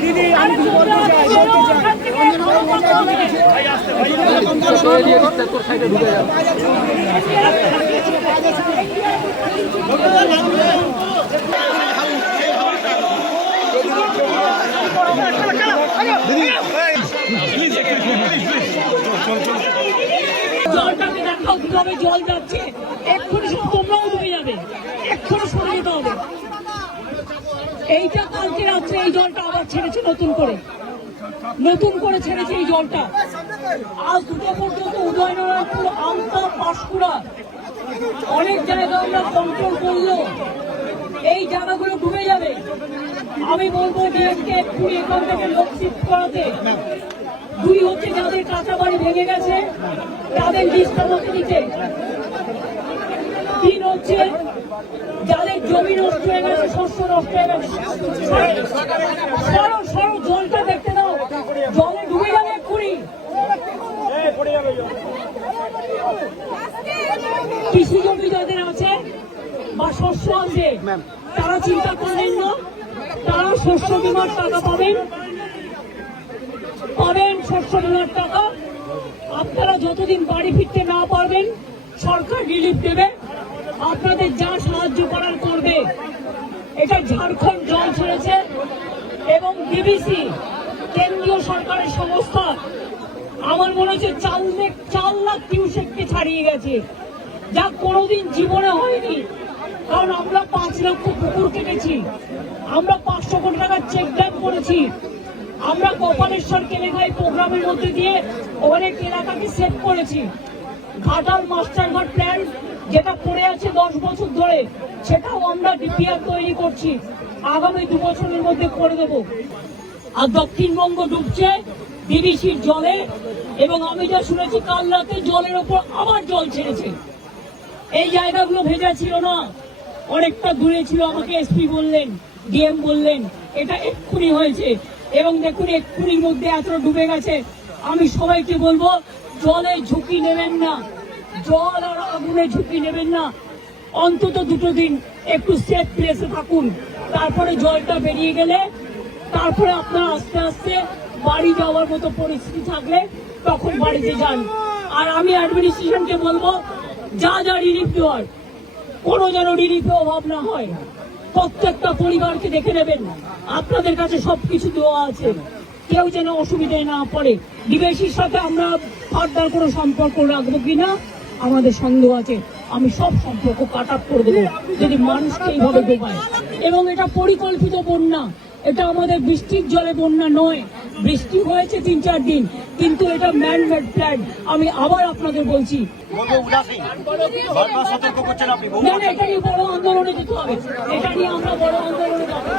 দিদি আমি বলতে চাই জলটাকে দেখাও কিভাবে জল যাচ্ছে, এক্ষুনি তোমরাও ডুবে যাবে, এক্ষুনি সরে যেতে হবে। এইটা কালকে রাত্রে এই জলটা আবার ছেড়েছে নতুন করে ছেড়েছে এই জলটা। আজ দুটো পর্যন্ত উদয়নারায়ণপুর, আমতা, পাঁশকুড়া অনেক জায়গা আমরা কন্ট্রোল করলো, এই জায়গাগুলো ডুবে যাবে। আমি বলবো ডিএমকে এক্ষুনি এখান থেকে লোক শিফট করাতে। দুই হচ্ছে যাদের কাঁচা বাড়ি ভেঙে গেছে তাদের লিস্ট আমাকে দিতে। তিন হচ্ছে যাদের জমি নষ্ট হয়ে গেছে, শস্য নষ্ট হয়ে গেছে, সরো জলটা দেখতে দাও, জলে ডুবে যাবে এক্ষুনি। কৃষি জমি যাদের আছে বা শস্য আছে তারা চিন্তা করবেন না, তারা শস্য বীমার টাকা পাবেন শস্য বীমার টাকা। আপনারা যতদিন বাড়ি ফিরতে না পারবেন সরকার রিলিফ দেবে, আপনাদের যা সাহায্য করার করবে। এটা ঝাড়খণ্ড জল ছেড়েছে এবং ডিবিসি কেন্দ্রীয় সরকারের সংস্থা আমার মনে হচ্ছে 4 লাখ কিউসেককে ছাড়িয়ে গেছে, যা কোনোদিন জীবনে হয়নি। কারণ আমরা 5 লক্ষ পুকুর কেটেছি, আমরা 500 কোটি টাকার চেক ড্যাম করেছি, আমরা কপালেশ্বর কেলেঘাই প্রোগ্রামের মধ্যে দিয়ে অনেক এলাকাকে সেভ করেছি। ঘাটাল মাস্টারঘাট প্ল্যান যেটা পড়ে আছে 10 বছর ধরে, সেটাও আমরা ডিপিআর তৈরি করছি, আগামী 2 বছরের মধ্যে করে দেব। আর দক্ষিণবঙ্গ ডুবছে ডিবিসির জলে, এবং আমি যা শুনেছি কাল রাতে জলের ওপর আবার জল ছেড়েছে। এই জায়গাগুলো ভেজা ছিল না, অনেকটা দূরে ছিল, আমাকে এসপি বললেন, ডিএম বললেন এটা এক্ষুনি হয়েছে। এবং দেখুন এক্ষুনির মধ্যে এতটা ডুবে গেছে। আমি সবাইকে বলবো জলে ঝুঁকি নেবেন না, জল আর আগুনে ঝুঁকি নেবেন না, অন্তত 2 দিন একটু সেফ প্লেসে থাকুন। তারপরে জলটা বেরিয়ে গেলে তারপরে আপনারা আস্তে আস্তে বাড়ি যাওয়ার মতো পরিস্থিতি থাকলে তখন বাড়িতে যান। আর আমি অ্যাডমিনিস্ট্রেশনকে বলবো যা রিলিফ দেওয়ার কোনো যেন রিলিফে অভাব না হয়। প্রত্যেকটা পরিবারকে দেখে নেবেন, আপনাদের কাছে সবকিছু দেওয়া আছে, কেউ যেন অসুবিধায় না পড়ে। ডিবিসির সাথে আমরা ফার্দার কোনো সম্পর্ক রাখবো কিনা আমাদের সন্দেহ আছে। আমি সব সম্পর্ক কাট আপ করে দেবো যদি মানুষকে এইভাবে ডোবায়। এবং এটা পরিকল্পিত বন্যা, এটা আমাদের বৃষ্টির জলে বন্যা নয়। বৃষ্টি হয়েছে 3-4 দিন, কিন্তু এটা ম্যান মেড প্ল্যান। আমি আবার আপনাদের বলছি এটা নিয়ে বড় আন্দোলনে যেতে হবে, এটা নিয়ে আমরা বড় আন্দোলনে যাবো।